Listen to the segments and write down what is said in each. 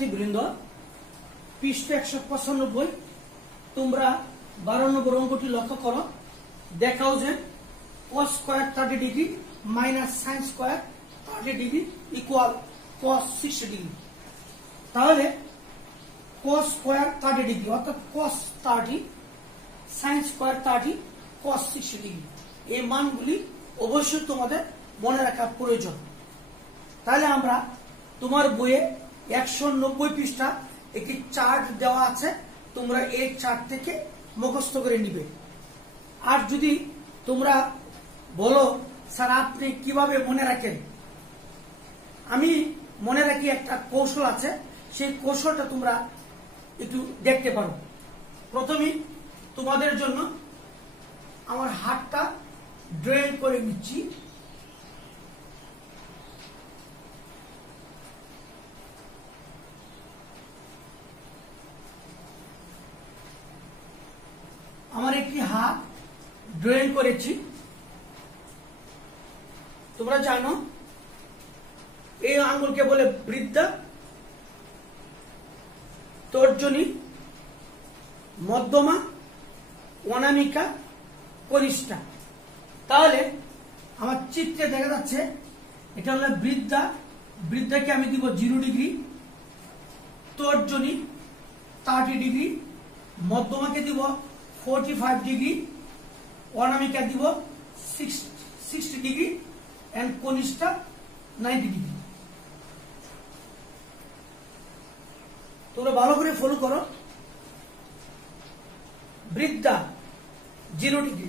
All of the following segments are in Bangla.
শিক্ষার্থীবৃন্দ, পৃষ্ঠা 195 তোমরা 12 নম্বর অঙ্কটি লক্ষ্য করো। দেখাও যে cos square 30 degree minus sin square 30 degree equal cos 60 degree. তাহলে cos স্কয়ার 30 ডিগ্রি অর্থাৎ cos 30 sin square 30 cos 60 degree, এই মানগুলি অবশ্যই তোমাদের মনে রাখা প্রয়োজন। তাহলে আমরা তোমার বইয়ে 190 পৃষ্ঠা একটি চার্ট দেওয়া আছে, তোমরা এই চার্ট থেকে মুখস্থ করে নিবে। আর যদি তোমরা বলো স্যার আপনি কিভাবে মনে রাখেন, আমি মনে রাখি একটা কৌশল আছে, সেই কৌশলটা তোমরা একটু দেখতে পারো। প্রথমেই তোমাদের জন্য আমার হাতটা ড্রয়িং করে নিচ্ছি। আমার একটি হাত ড্রয়িং করেছি। তোমরা জানো এই আঙ্গুলকে বলে বৃদ্ধা, তর্জনী, মধ্যমা, অনামিকা, কনিষ্ঠা। তাহলে আমার চিত্রে দেখা যাচ্ছে এটা হলো বৃদ্ধা, বৃদ্ধাকে আমি দিব 0 ডিগ্রি, তর্জনী 30 ডিগ্রি, মধ্যমাকে দিব 45 ডিগ্রি, অনামিকা দিব 60 ডিগ্রি এন্ড কনিষ্ঠা 90 ডিগ্রি। তোমরা ভালো করে ফলো করো। বৃদ্ধা 0 ডিগ্রি,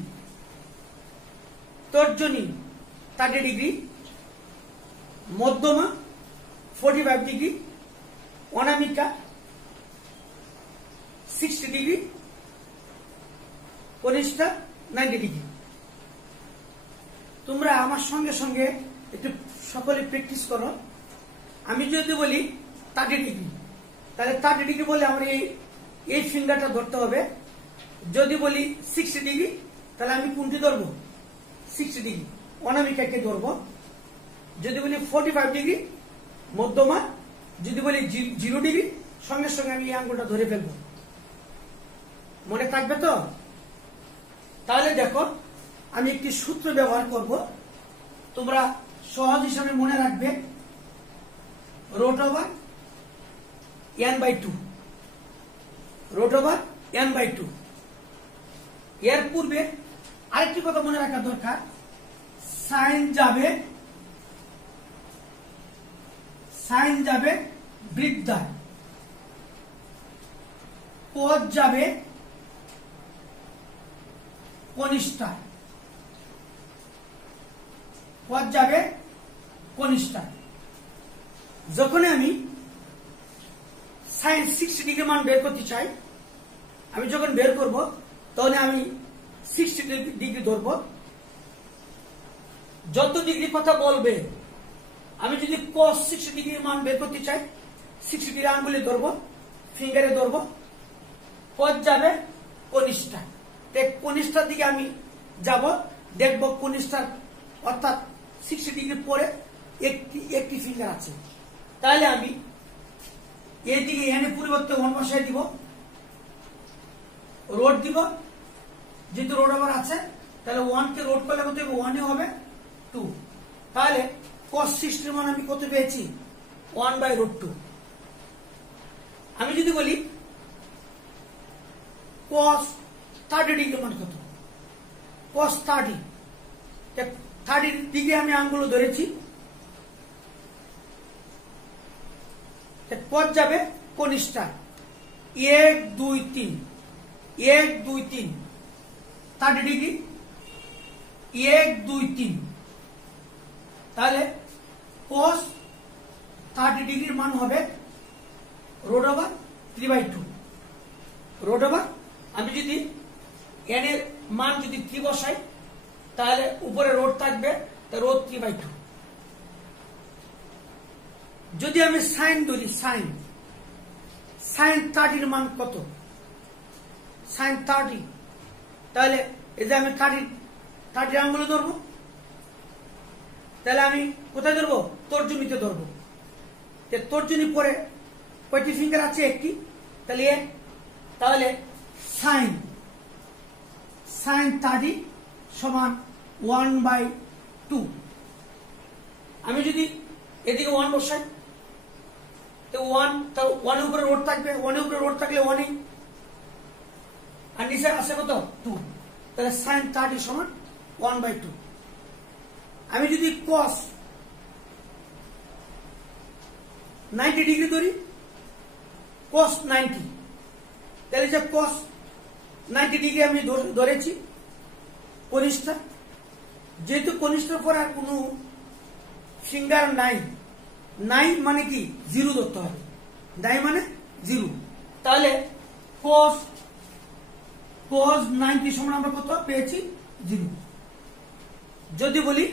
তর্জনী 30 ডিগ্রি, মধ্যমা 45 ডিগ্রি, অনামিকা 60 ডিগ্রি, কনিষ্ঠা 90 ডিগ্রি। তোমরা আমার সঙ্গে সঙ্গে একটু সকলে প্র্যাকটিস করো। আমি যদি বলি 30 ডিগ্রি, তাহলে 30 ডিগ্রি বলে আমার এই ফিঙ্গারটা ধরতে হবে। যদি বলি 60 ডিগ্রি, তাহলে আমি কোনটি ধরবো? 60 ডিগ্রি, অনামিকাকে ধরবো। যদি বলি 45 ডিগ্রি মধ্যমা, যদি বলি 0 ডিগ্রি, সঙ্গে সঙ্গে আমি এই আঙ্গুলটা ধরে ফেলবো। মনে থাকবে তো? তাহলে দেখো আমি একটি সূত্র ব্যবহার করব, তোমরা সহজ হিসাবে মনে রাখবে। √n/2, √n/2। এর পূর্বে আরেকটি কথা মনে রাখা দরকার, সাইন যাবে বৃদ্ধায়, cos যাবে কনিষ্ঠায়, cos যাবে কনিষ্ঠায়। যখন আমি sin 60 ডিগ্রি মান বের করতে চাই, আমি যখন বের করব তখন আমি 60 ডিগ্রি ধরব। যত ডিগ্রি কথা বলবে, আমি যদি cos 60 ডিগ্রি মান বের করতে চাই, 60 ডিগ্রি আঙ্গুলে ধরব, ফিঙ্গারে ধরব, cos যাবে কনিষ্ঠা। কনিষ্ঠার দিকে আমি যাব, দেখব কনিষ্ঠার অর্থাৎ 60 ডিগ্রি পরে একটি ফিঙ্গার আছে। তাহলে আমি এই দিকে এনে পরিবর্তে 1 বসায় দিব, রোড দিব। যেহেতু রোড আমার আছে, তাহলে 1 কে রোড করলে কত হবে? 1 হবে 2। তাহলে cos 60 মান আমি কত পেয়েছি? 1/√2। আমি যদি বলি cos 30 ডিগ্রি মান কত? cos 30 ডিগ্রি আমি আঙ্গুল ধরেছি, cos যাবে কনিষ্ঠা 1 2 3, 1 2 3 30 ডিগ্রি, 1 2 3। তাহলে cos 30 ডিগ্রির মান হবে √3/2। আমি যদি n এর মান যদি 3 বসাই, তাহলে উপরে রোড থাকবে, √3/2। যদি আমি সাইন ধরি, সাইন 30 এর মান কত? সাইন 30, তাহলে এই যে আমি 30 আঙ্গুলে ধরবো, তাহলে আমি কোথায় ধরবো? তর্জনীতে ধরবো। তর্জনী পরে কয়টি ফিঙ্গার আছে? একটি। তাহলে সাইন 30 সমান 1/2। আমি যদি এদিকে 1 বসাই তো 1 এর উপরে রোড থাকবে, 1 এর উপরে রোড থাকলে 1 আর নিচে আছে কত? 2। তাহলে সাইন 30 সমান 1/2। আমি যদি cos 90 ডিগ্রি ধরি, cos 90, তাহলে যে cos 90 ডিগ্রি আমি ধরেছি কনিষ্ঠা, যেহেতু কনিষ্ঠার পর আর কোনো ফিঙ্গার নাই মানে কি 0 ধরতে হবে, নাই মানে 0। তাহলে cos 90 সমান আমরা কত পেয়েছি? 0। যদি বলি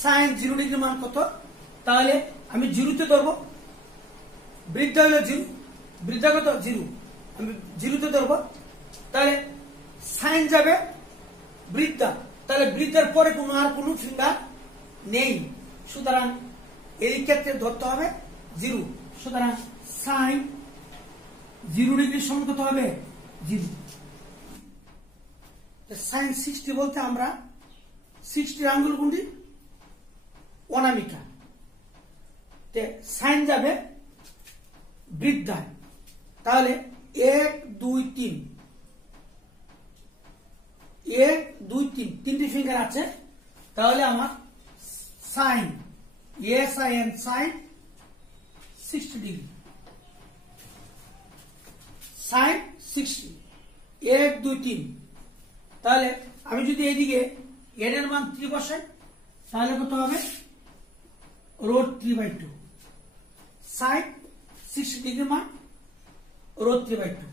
sin 0 ডিগ্রি মান কত, তাহলে আমি 0 তে ধরবো, বৃদ্ধা হলো 0, বৃদ্ধা কত? 0, আমি 0 তে ধরবো। তাহলে সাইন যাবে বৃদ্ধা, তাহলে বৃদ্ধার পরে আর কোনো ফিঙ্গার নেই, সুতরাং এই ক্ষেত্রে ধরতে হবে 0। সুতরাং সাইন 0 ডিগ্রি সমান কত হবে? 0। সাইন 60 বলতে আমরা 60 আঙ্গুল কোনটি? অনামিকা। সাইন যাবে বৃদ্ধায়, তাহলে 1 2 3 1 2 3 তিনটি ফিঙ্গার আছে। তাহলে আমার সাইন সাইন 60 ডিগ্রি, সাইন 60 1 2 3। তাহলে আমি যদি এইদিকে এর মান 3 বসাই, তাহলে কত হবে? রোড 3/2, সাইন 60 ডিগ্রি মান রোড 3/2।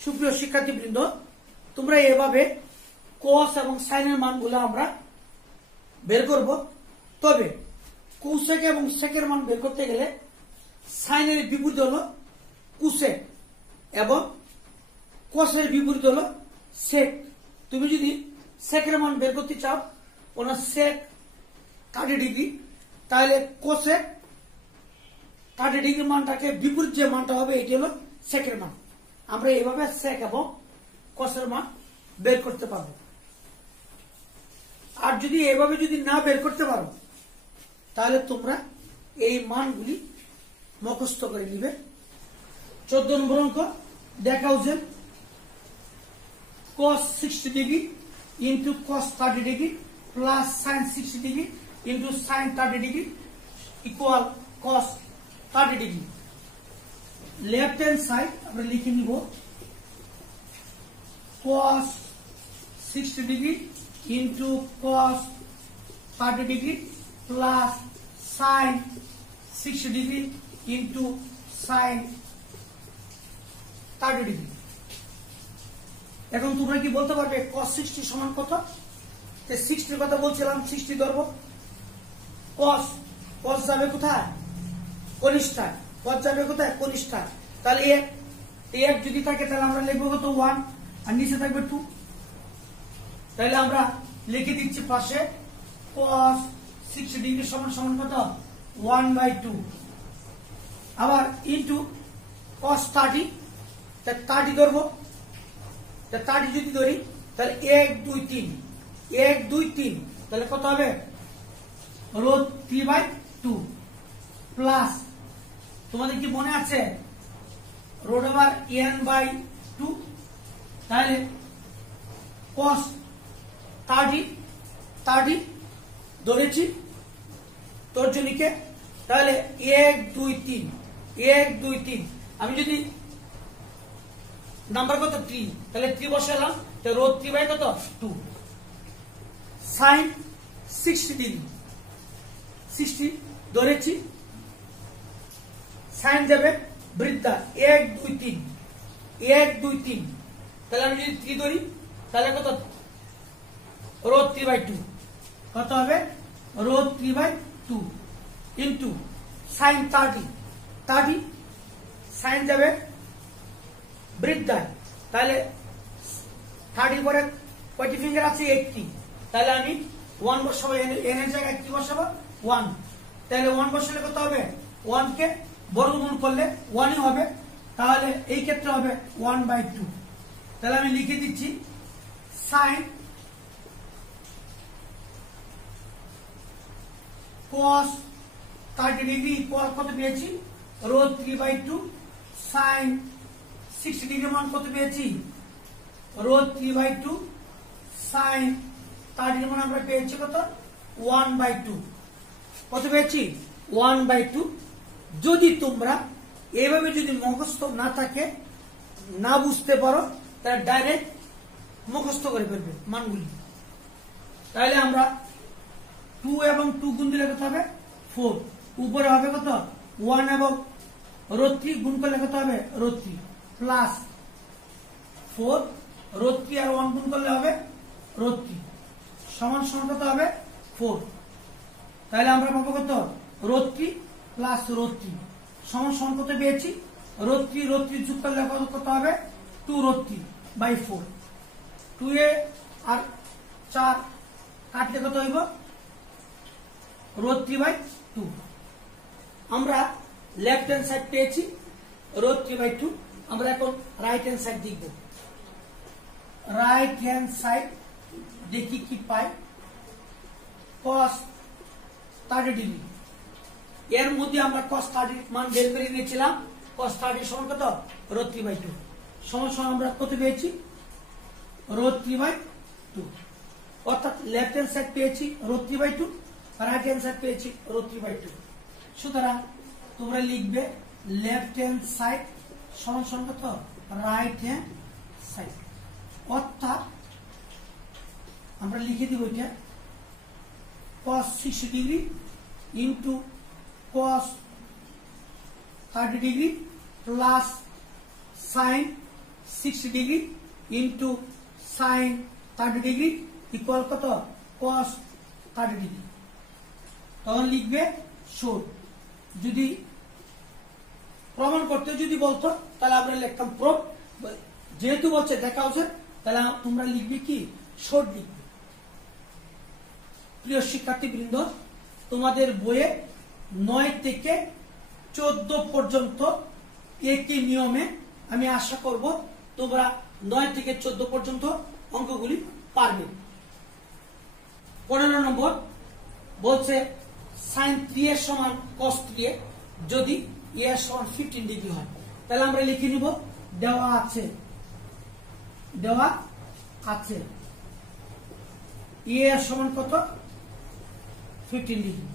সুপ্রিয় শিক্ষার্থীবৃন্দ, তোমরা এভাবে cos এবং সাইনের মানগুলো আমরা বের করব। তবে কোসেক এবং সেকের মান বের করতে গেলে সাইনের বিপরীত হলো কোসেক এবং কসের বিপরীত হলো সেক। তুমি যদি সেকের মান বের করতে চাও, কোন সেক 30 ডিগ্রি, তাহলে কোসেক 30 ডিগ্রি মানটাকে বিপরীত যে মানটা হবে এটি হলো সেকের মান। আমরা এইভাবে সেক এবং কসের মান বের করতে পারবো। আর যদি এভাবে যদি না বের করতে পারো, তাহলে তোমরা এই মানগুলি মুখস্থ করে নিবে। 14 নম্বর অঙ্ক দেখাও যে cos 60 degree into cos 30 degree plus sin 60 degree into sin 30 degree equal cos 30 degree. Left hand side আমরা লিখে নিব cos 60 degree into cos 30 degree plus sin 60 degree into sin 30 degree. এখন তোমরা কি বলতে পারবে cos 60 সমান কত? 60 কথা বলছিলাম, 60 ধরবো। cos যাবে কোথায়? কনিষ্ঠায়। cos যাবে কোথায়? কনিষ্ঠায়। তাহলে এক যদি থাকে তাহলে আমরা লিখবো কত? 1, আর নিচে থাকবে 2। তাহলে আমরা লিখে দিচ্ছি পাশে cos 60 ডিগ্রি সমান সমান কত? 1/2। আবার ইন্টু cos 30, 30 ধরবো। 30 যদি ধরি তাহলে 1 2 3 1 2 3, তাহলে কত হবে? রোড 3/2 প্লাস, তোমাদের কি মনে আছে রোড আবার n/2, তাহলে cos 30 ধরেছি তর্জনীকে, তাহলে 1 2 3 1 2 3। আমি যদি নাম্বার কত? 3, তাহলে 3 বসালাম, তো রোড 3/2 sin 60 ডিগ্রি 60 ধরেছি, সাইন যাবে বৃদ্ধা 1 2 3 1 2 3। তাহলে আমি যদি 3 ধরি তাহলে কত? রোড 3/2 কত হবে? রোড 3/2 ইন্টু সাইন 30 সাইন যাবে বৃদ্ধায়, তাহলে 30 পরে কয়টি ফিঙ্গার আছে? 80। তাহলে আমি 1 বসাবো, এন এর জায়গায় কি বসাবো? 1। তাহলে 1 বসালে কত হবে? 1 কে বর্গমূল করলে 1ই হবে, তাহলে এই ক্ষেত্রে হবে 1/2। তাহলে আমি লিখে দিচ্ছি sin cos 30 ডিগ্রি ইকুয়াল কত পেয়েছি রোড 3/2, sin 60 ডিগ্রি মান কত পেয়েছি রোড 3/2, sin 30 মান আমরা পেয়েছি কত 1/2। কত পেয়েছি 1/2। যদি তোমরা এভাবে যদি মুখস্থ না থাকে, না বুঝতে পারো, তাহলে ডাইরেক্ট মুখস্থ করে ফেলবে মানগুলি। তাহলে আমরা 2 এবং 2 গুণ দিলে কত হবে 4, উপরে হবে কত 1 এবং √3 গুণ করলে কত হবে √3 প্লাস 4, √3 আর 1 গুণ করলে হবে √3 সমান সমান কত হবে 4। তাহলে আমরা পাবো কত √3 প্লাস √3 সমান সমান কত পেয়েছি √3 যোগ করলে কত হবে 2√3/4। 2 এ আর 4 কাটলে কত হইব √3/2। আমরা লেফট হ্যান্ড সাইড পেয়েছি √3/2। আমরা এখন রাইট হ্যান্ড সাইড দেখব। রাইট হ্যান্ড সাইড দেখি কি পাই। cos 30 ডিগ্রি, এর মধ্যে আমরা cos 30 মান বের করে নিয়েছিলাম। cos 30 সমান কত √3/2 সমান সমান আমরা কত পেয়েছি √3/2। অর্থাৎ লেফট হ্যান্ড সাইড পেয়েছি √3/2, রাইট হ্যান্ড সাইড পেয়েছি √3/2। সুতরাং তোমরা লিখবে লেফট হ্যান্ড সাইড সমান সমান কত রাইট হ্যান্ড সাইড। অর্থাৎ আমরা লিখে দিব এটা cos 60 degree into cos 30 degree plus sin 60 degree into sin 30 degree equal কত cos 30 ডিগ্রি। তখন লিখবে শোধ। যদি প্রমাণ করতে যদি বলতো তাহলে আমরা লিখতাম প্রুফ, যেহেতু বলছে দেখা উচিত তাহলে তোমরা লিখবে কি শোধ লিখবে। প্রিয় শিক্ষার্থীবৃন্দ, তোমাদের বইয়ে 9 থেকে 14 পর্যন্ত একই নিয়মে আমি আশা করব তোমরা 9 থেকে 14 পর্যন্ত অঙ্কগুলি পারবে। 15 নম্বর বলছে sin 3 এর সমান cos 3 যদি a এর সমান 15 ডিগ্রি হয়, তাহলে আমরা লিখে নিব দেওয়া আছে a এর সমান কত 15 ডিগ্রি।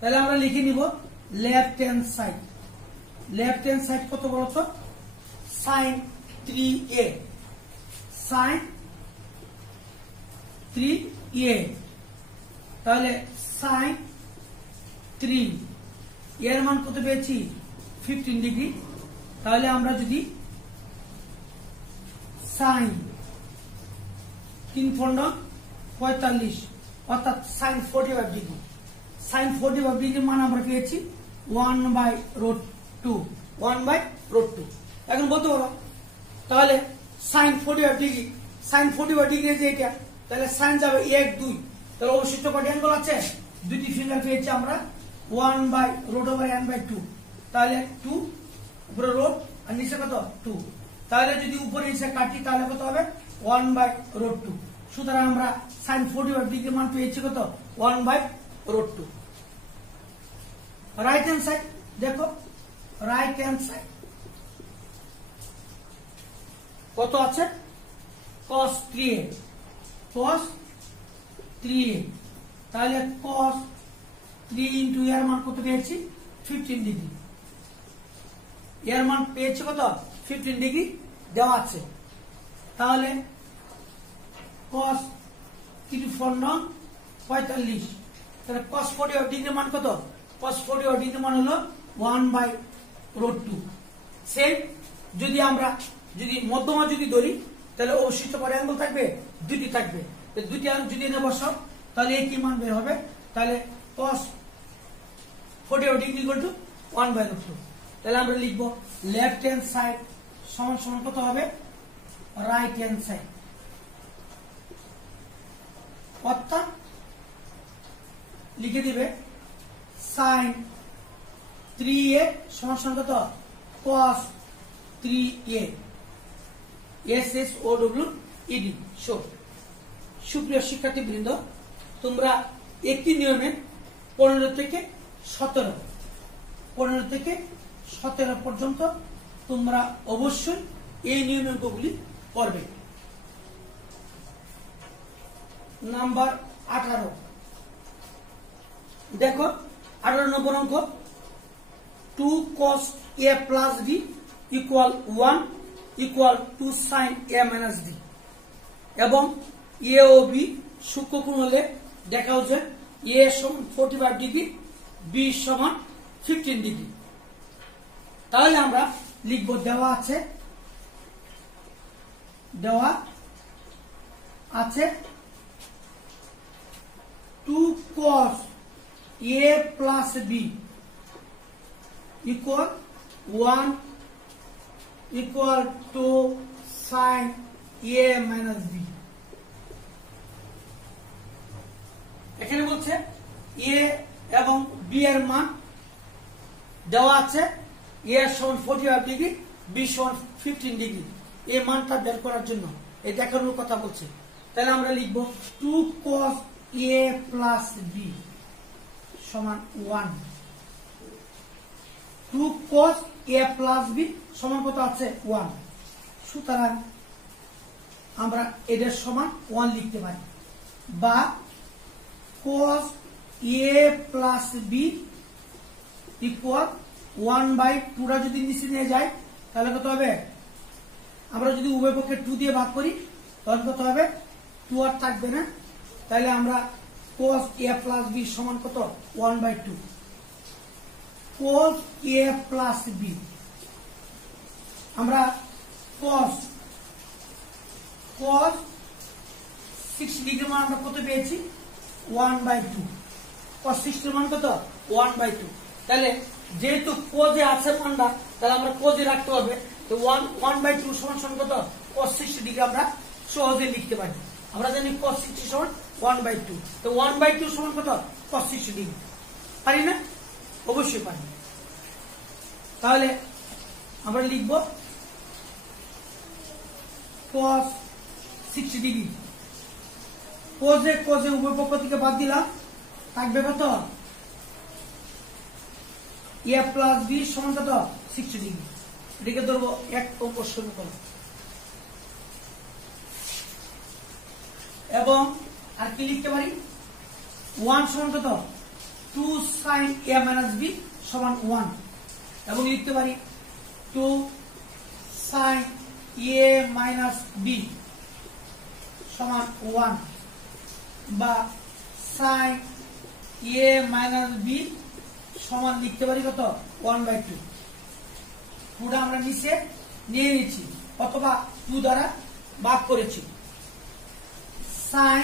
তাহলে আমরা লিখে নিব লেফট হ্যান্ড সাইড কত বলতো sin 3a, তাহলে sin 3 এর মান কত পেয়েছি 15 ডিগ্রি। তাহলে আমরা যদি sin 3×45 অর্থাৎ sin 45 ডিগ্রি, sin 45 ডিগ্রি মান আমরা পেয়েছি 1/√2। এখন বলতে পারো তাহলে sin 45 ডিগ্রি যে এটা, তাহলে sin যাবে 1 2, তাহলে অবশিষ্ট কত অ্যাঙ্গেল আছে দুটি ফিঙ্গার পেয়েছি আমরা 1/√n/2। তাহলে 2 উপরে রোড আর নিচে কত 2, তাহলে যদি উপরে নিচে কাটি তাহলে কত হবে 1/√2। সুতরাং আমরা sin 45 ডিগ্রি মান পেয়েছি কত 1/√2। রাইট হ্যান্ড সাইড দেখো, রাইট হ্যান্ড সাইড কত আছে cos 3a, তাহলে cos 3 ইন্টু এর মান কত পেয়েছি 15 ডিগ্রি। এর মান পেয়েছি কত 15 ডিগ্রি দেওয়া আছে। তাহলে cos 3×4=45, তাহলে cos 45 ডিগ্রি মান কত cos 45 ডিগ্রি মান হলো 1/√2। সেম যদি মধ্যমা যদি ধরি তাহলে অবশিষ্ট কত অ্যাঙ্গেল থাকবে দুটি থাকবে, দুটি যদি এনে বসাও তাহলে একই মান বের হবে। তাহলে cos 45 ডিগ্রি = 1/√2। তাহলে আমরা লিখব লেফট হ্যান্ড সাইড সমান সমান কত হবে রাইট হ্যান্ড সাইড। অর্থাৎ লিখে দিবে sin 3a সমান সমান কত cos 3a SSOWED। সুপ্রিয় শিক্ষার্থী বৃন্দ, তোমরা একটি নিয়মে 15 থেকে 17 পর্যন্ত তোমরা অবশ্যই এই নিয়মের অঙ্কগুলি করবে। নাম্বার 18 দেখো 18 নম্বর অঙ্ক 2 cos a plus b equal 1 equal 2 sin a minus d এবং a ও b সূক্ষ্মকোণ হলে দেখাও যে a সমান 45 ডিগ্রি b সমান 15 ডিগ্রি। তাহলে আমরা লিখব দেওয়া আছে 2 cos a plus b equal 1 equal to sin a minus b। এখানে বলছে a এবং b এর মান দেওয়া আছে, a সমান 45 ডিগ্রি b সমান 15 ডিগ্রি। এই মানটা বের করার জন্য এই দেখানোর কথা বলছে। তাহলে আমরা লিখব 2 cos a plus b সমান 1। 2 cos a plus b সমান কত আছে 1। সুতরাং আমরা এদের সমান 1 লিখতে পারি, বা cos a plus b equal 1/2 যদি নিচে নিয়ে যায় তাহলে কত হবে, আমরা যদি উভয় পক্ষে 2 দিয়ে ভাগ করি তাহলে কত হবে 2 আর থাকবে না। তাহলে আমরা cos a plus b সমান কত 1/2। cos a plus b আমরা cos 60 ডিগ্রি মান আমরা কত পেয়েছি 1/2। cos 60 মান কত 1/2। তাহলে যেহেতু cos এ আছে মানটা, তাহলে আমরা cos এ রাখতে হবে। তো 1/2 সমান সমান কত cos 60 ডিগ্রি আমরা সহজে লিখতে পারি। আমরা জানি cos 60 সমান 1/2। তো 1/2 সমান কত cos 60 ডিগ্রি, পারি না? অবশ্যই পারি। তাহলে আমরা লিখব cos 60 ডিগ্রি। cos এ উভয় পক্ষ থেকে বাদ দিলাম, থাকবে কত a plus b সমান কত 60 ডিগ্রি। এটাকে ধরবো 1 নম্বর সমীকরণ। এবং আর কি লিখতে পারি 1 সমান কত 2 sin a minus b সমান 1 এবং লিখতে পারি 2 sin a minus b সমান 1 বা sin a minus b সমান লিখতে পারি কত 1/2। পুরো আমরা নিচে নিয়ে নিচ্ছি অথবা 2 দ্বারা ভাগ করেছি। sin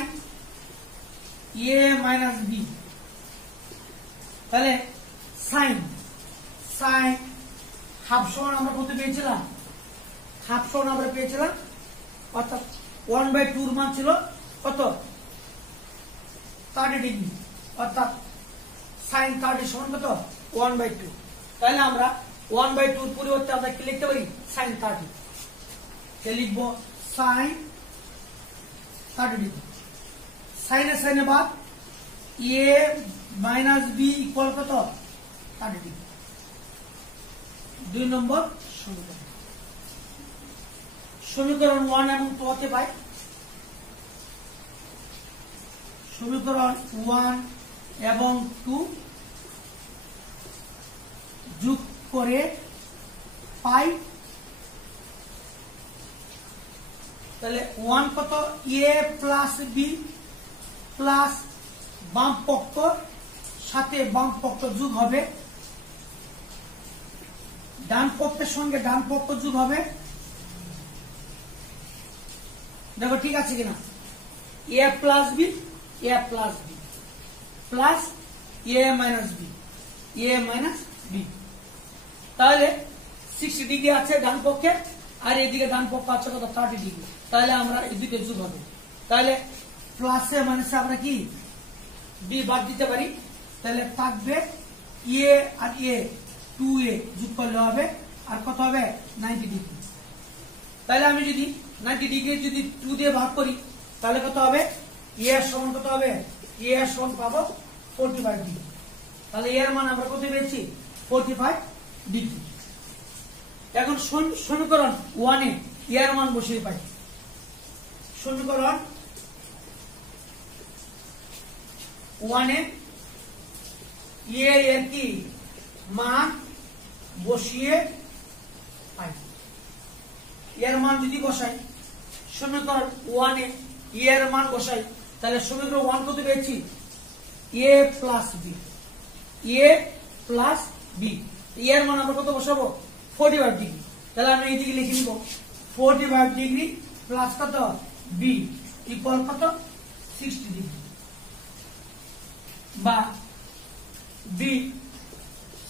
a minus b তাহলে sin হাফ সমান আমরা কত পেয়েছিলাম, হাফ সমান আমরা পেয়েছিলাম অর্থাৎ 1/2 মান ছিল কত 30 ডিগ্রি, অর্থাৎ sin 30 সমান কত 1/2। তাহলে আমরা 1/2 পরিবর্তে আমরা কি লিখতে পারি sin 30। তাহলে লিখব sin 30 ডিগ্রি। সাইনে বাদ a minus b ইকুয়াল কত 30 ডিগ্রি। 2 নম্বর সমীকরণ 1 এবং 2 হতে পাই। সমীকরণ 1 এবং 2 যোগ করে পাই। তাহলে 1 কত a plus b প্লাস বাম পক্ষ সাথে বাম পক্ষ যোগ হবে, ডান পক্ষের সঙ্গে ডান পক্ষ যোগ হবে। দেখো ঠিক আছে কিনা, a plus b plus a minus b। তাহলে 60 ডিগ্রি আছে ডান পক্ষে আর এদিকে ডান পক্ষ আছে কত 30 ডিগ্রি। তাহলে আমরা এই দুটো যোগ হবে। তাহলে প্লাসে মাইনাসে আমরা কি বি বাদ দিতে পারি। তাহলে থাকবে এ আর এ 2a যোগ করলে হবে আর কত হবে 90 ডিগ্রি। তাহলে আমি যদি 90 ডিগ্রি যদি 2 দিয়ে ভাগ করি তাহলে কত হবে a এর সমান কত হবে a এর সমান পাবো 45 ডিগ্রি। তাহলে এর মান আমরা কত পেয়েছি 45 ডিগ্রি। এখন সমীকরণ 1 এ এর মান বসিয়ে পাই। সমীকরণ 1 এ এর কি মান বসিয়ে পাই। এর মান যদি বসাই সমীকরণ 1 এ এর মান বসাই তাহলে সমীকরণ 1 কত পেয়েছি a প্লাস বি এর মান আমরা কত বসাবো 45 ডিগ্রি। তাহলে আমি এইদিকে লিখে নিব 45 ডিগ্রি প্লাস কত বি ইকুয়াল কত 60 ডিগ্রি বা বি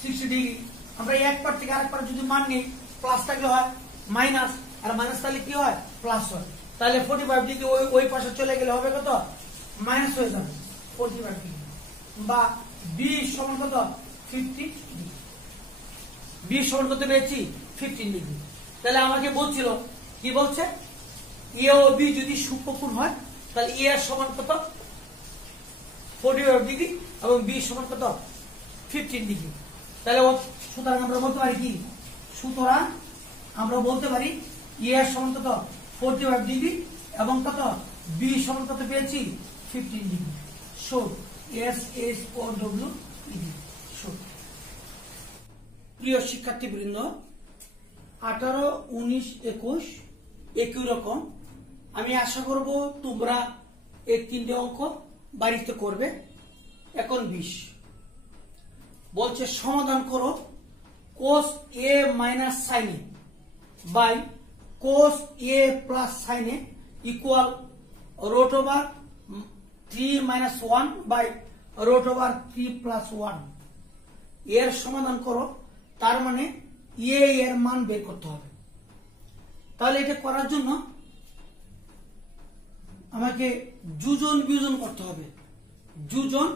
60 ডিগ্রি। আমরা এক পার থেকে আরেক পার যদি মান নিই প্লাস থাকলে হয় মাইনাস আর মাইনাস থাকলে কি হয় প্লাস হয়। তাহলে 45 ডিগ্রি ওই পাশে চলে গেলে হবে কত মাইনাস হয়ে যাবে 45 ডিগ্রি বা বি সমান কত 50 ডিগ্রি। বি সমান কত পেয়েছি 15 ডিগ্রি। তাহলে আমাকে বলছিল কি বলছে এ ও বি যদি সূক্ষ্মকোণ হয় তাহলে এ এর সমান কত 45 ডিগ্রি এবং বি সমান কত 15 ডিগ্রি। তাহলে সুতরাং আমরা বলতে পারি কি সুতরাং আমরা বলতে পারি এ এর সমান কত 45 ডিগ্রি এবং কত বি সমান কত পেয়েছি 15 degree. So S S O W E D. প্রিয় শিক্ষার্থীবৃন্দ 18, 19, 21 একই রকম। আমি আশা করব তোমরা এই 3টে অঙ্ক বাড়িতে করবে। এখন 20 বলছে সমাধান করো cos a minus sin a by cos a plus sin a equal root over 3 minus 1 by root over 3 plus 1। এর সমাধান করো তার মানে a এর মান বের করতে হবে। তাহলে এটা করার জন্য আমাকে যোজন বিয়োজন করতে হবে। যোজন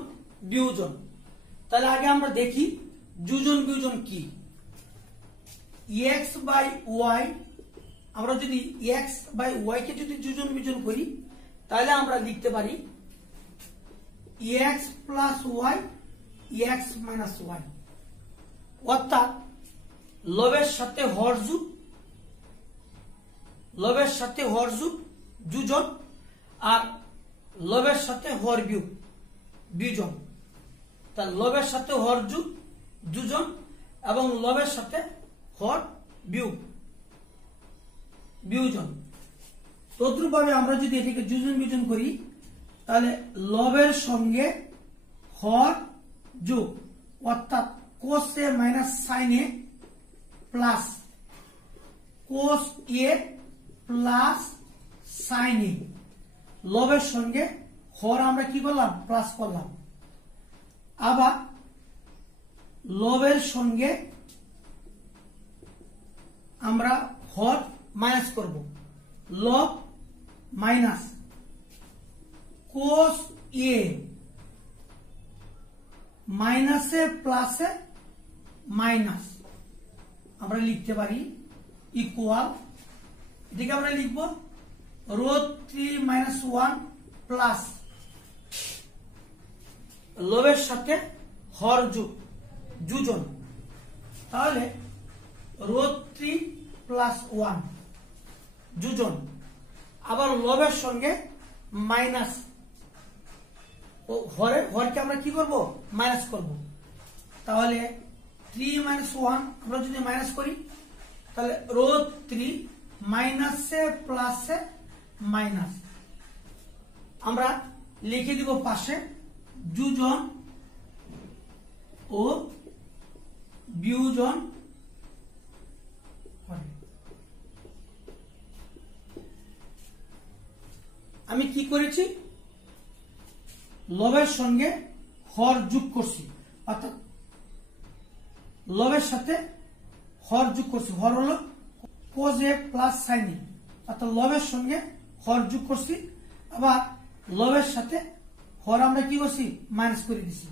বিয়োজন। তাহলে আগে আমরা দেখি যোজন বিয়োজন কি। x বাই y আমরা যদি x বাই y কে যদি যোজন বিয়োজন করি তাহলে আমরা লিখতে পারি x plus y x minus y অর্থাৎ লবের সাথে হর যোগ যোজন আর লবের সাথে হর বিয়োগ বিয়োজন। তা লবের সাথে হর যোগ যোজন এবং লবের সাথে হর বিয়োগ বিয়োজন। তদ্রূপভাবে আমরা যদি এটাকে যোজন বিয়োজন করি তাহলে লবের সঙ্গে হর যোগ অর্থাৎ cos a minus sin a plus cos a plus sin a। লবের সঙ্গে হর আমরা কি করলাম প্লাস করলাম। আবার লবের সঙ্গে আমরা হর মাইনাস করব। লব মাইনাস cos a মাইনাসে প্লাসে মাইনাস আমরা লিখতে পারি ইকুয়াল এটাকে আমরা লিখব root 3 minus 1 প্লাস লবের সাথে হর যোগ যোজন। তাহলে root 3 plus 1 যোজন আবার লবের সঙ্গে মাইনাস হরকে আমরা কি করব মাইনাস করব। তাহলে 3 minus 1 আমরা যদি মাইনাস করি তাহলে root 3 মাইনাসে প্লাসে মাইনাস আমরা লিখে দিব পাশে যোজন ও বিয়োজন করে। আমি কি করেছি লবের সঙ্গে হর যোগ করছি অর্থাৎ লবের সাথে হর যোগ করছি। হর হলো cos a plus sin a অর্থাৎ লবের সঙ্গে হর যোগ করছি আবার লবের সাথে হর আমরা কি করছি মাইনাস করে দিছি।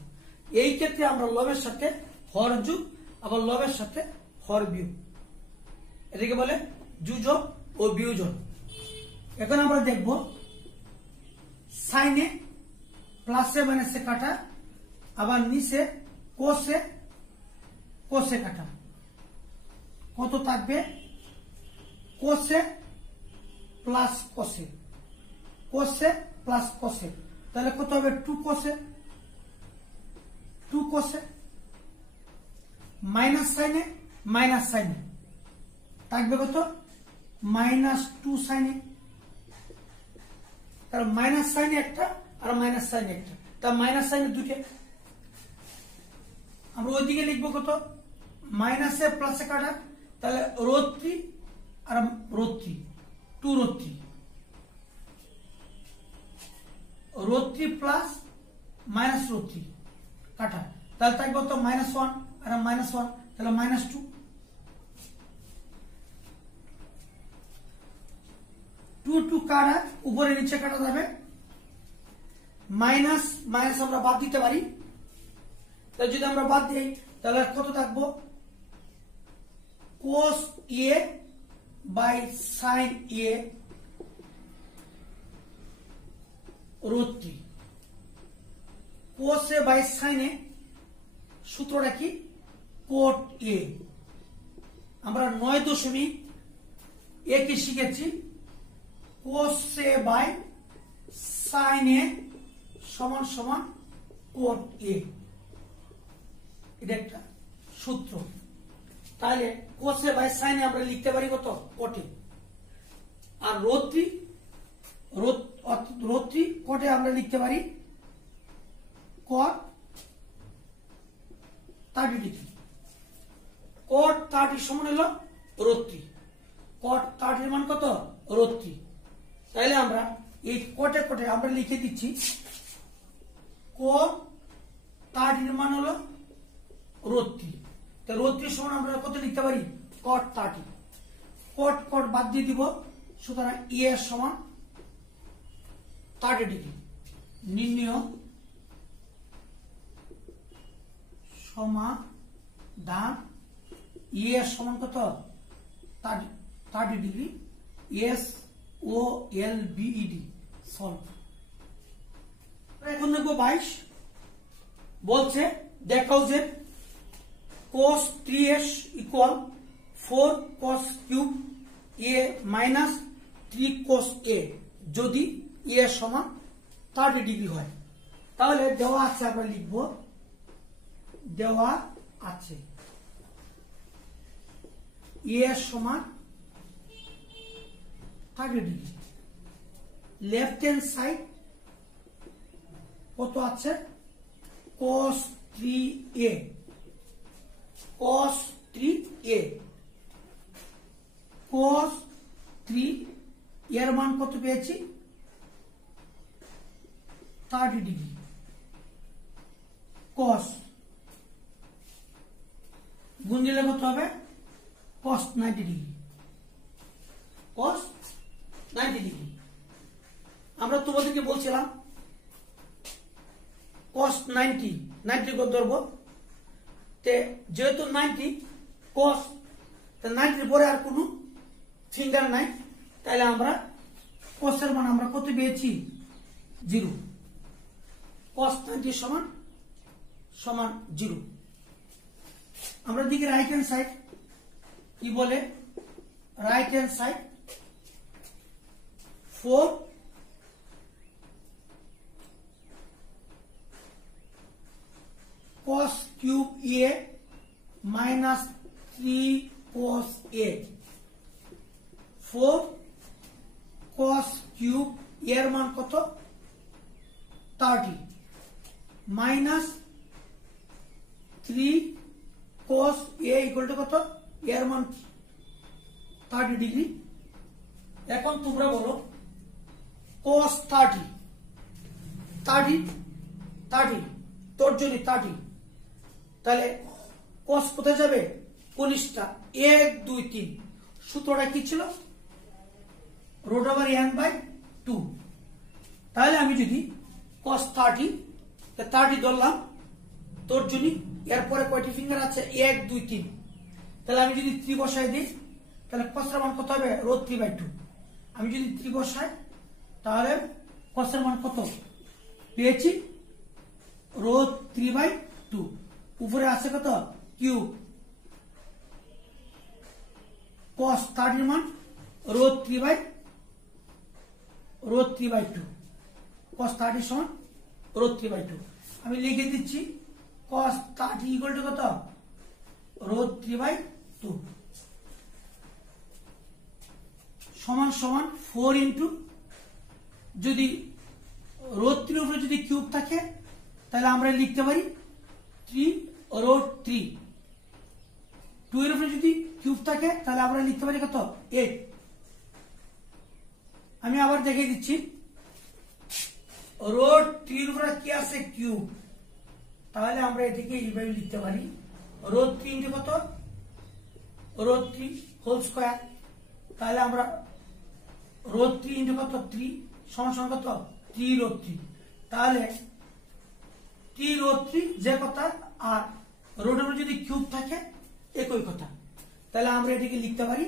এই ক্ষেত্রে আমরা লবের সাথে হর যোগ আবার লবের সাথে হর বিয়োগ, এটাকে বলে যোজক ও বিয়োজন। এখন আমরা দেখব সাইনে প্লাসে মাইনাসে কাটা, আবার নিচে কোসে কোসে কাটা। কত থাকবে? Kose plus Kose, Kose plus Kose, তাহলে কত হবে? 2 কোসে, 2 কোসে। মাইনাস সাইনে মাইনাস সাইনে থাকবে কত? -2 সাইনে। তাহলে মাইনাস সাইনে একটা আর মাইনাস সাইনে একটা, তা মাইনাস সাইনে দুটো। আমরা ওইদিকে লিখবো কত? মাইনাসে প্লাসে কাটা, তাহলে √3 আর √3, 2 √3 প্লাস -√3 কাটা, তাহলে থাকবে তো -1 আর -1, তাহলে -2। 2 কাটা উপরে নিচে কাটা যাবে, মাইনাস মাইনাস আমরা বাদ দিতে পারি, তাহলে যদি আমরা বাদ দিই তাহলে কত থাকবো? cos a by sin a √3। cos a by sin a সূত্রটা কি? cot a। আমরা 9.1 কি শিখেছি? cos a by sin a সমান সমান cot a, এটা একটা সূত্র। তাহলে cos a by sin a আমরা লিখতে পারি কত? cot a। R √3 cot a আমরা লিখতে পারি cot 30 ডিগ্রি। cot 30 সমান হলো √3, cot 30 এর মান কত? √3। তাহলে আমরা এই কোটে কোটে আমরা লিখে দিচ্ছি cot 30 এর মান হলো √3। তো √3 সমান আমরা কত লিখতে পারি? cot 30। cot cot বাদ দিয়ে দিব, সুতরাং a এর সমান 30 ডিগ্রি। নির্ণয় সমাধান a এর সমান কত? 30 ডিগ্রি। SOLVED solve. এখন দেখবো 22 বলছে দেখাও যে cos 3s equal 4 cos cube a minus 3 cos a যদি a এর সমান 30 ডিগ্রি হয়। তাহলে দেওয়া আছে, আমরা লিখবো দেওয়া আছে a এর সমান 30 ডিগ্রি। লেফট হ্যান্ড সাইড কত আছে? cos 3a, cos 3a, cos 3 এর মান কত পেয়েছি? 30 ডিগ্রি। cos গুণ দিলে কত হবে? cos 90 degree, cos 90 degree. আমরা তোমাদেরকে বলছিলাম cos 90 কত ধরবো? যেহেতু 90 cos, 90 পরে আর কোনো ফিঙ্গার নাই, তাহলে আমরা cos এর মান আমরা কত পেয়েছি? 0। cos 90 সমান সমান 0। আমরা দিকে রাইট হ্যান্ড সাইড কি বলে? Right hand side 4 cos cube a minus 3 cos a, 4 cos cube এর মান কত? 30 minus 3 cos a equal to কত? এর মান 30 ডিগ্রি। এখন তোমরা বলো cos 30 তর্জনী 30, তাহলে cos কোথায় যাবে? কনিষ্ঠা 1 2 3। সূত্রটা কি ছিল? √n/2। তাহলে আমি যদি cos 30 ধরলাম, তর্জনী, এরপরে কয়টি ফিঙ্গার আছে 1 2 3, তাহলে আমি যদি 3 বসাই দিই তাহলে কসের মান কত হবে √3/2। আমি যদি 3 বসাই তাহলে কসের মান কত পেয়েছি √3/2। উপরে আছে কত কিউব, cos 30 মান √3/2, cos 30 সমান √3/2। আমি লিখে দিচ্ছি cos 30 ইকুয়াল টু কত √3/2 সমান সমান 4 ইন্টু, যদি √3 উপরে যদি কিউব থাকে তাহলে আমরা লিখতে পারি 3√3, 2 এর উপরে যদি কিউব থাকে তাহলে আমরা লিখতে পারি কত 8। আমি আবার দেখিয়ে দিচ্ছি √3 এর উপরে কি আছে কিউব, তাহলে আমরা এটিকে এইভাবে লিখতে পারি √3 ইন্টু কত √3 হোল স্কয়ার, তাহলে আমরা √3 ইন্টু কত 3 সমান সমান কত 3√3, তাহলে 3√3 যে কথা আর √এর উপরে যদি কিউব থাকে একই কথা, তাহলে আমরা এটিকে লিখতে পারি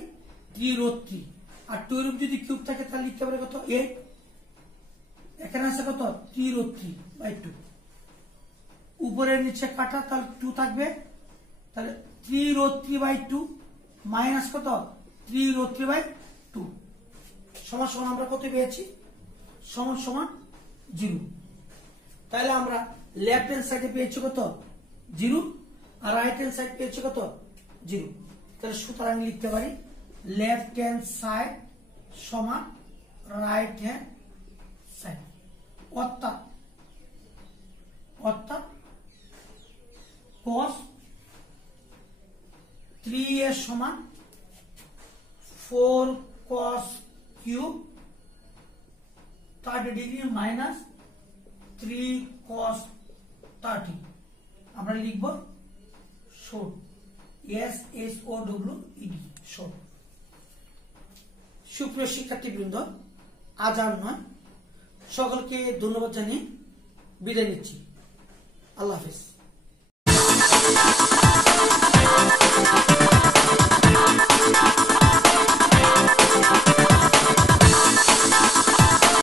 3√3, আর 2 এর উপরে যদি কিউব থাকে তাহলে লিখতে পারি কত 8। এখানে আছে কত 3√3/2, উপরের নিচে কাটা তাহলে 2 থাকবে, তাহলে 3√3/2 মাইনাস কত 3√3/2 সমান সমান আমরা কত পেয়েছি সমান সমান 0। তাহলে আমরা লেফট হ্যান্ড সাইডে পেয়েছি কত 0 আর রাইট হ্যান্ড সাইড পেয়েছি কত 0। তাহলে সুতরাং লিখতে পারি লেফট হ্যান্ড সাইড সমান রাইট হ্যান্ড সাইড, অর্থাৎ cos 3a সমান 4 cos cube 30 degree minus 3 cos 30, আমরা লিখব শর্ট SHOWED শর্ট। সুপ্রিয় শিক্ষার্থীবৃন্দ, আজ আর নয়, সকলকে ধন্যবাদ জানিয়ে বিদায় নিচ্ছি। আল্লাহ হাফেজ।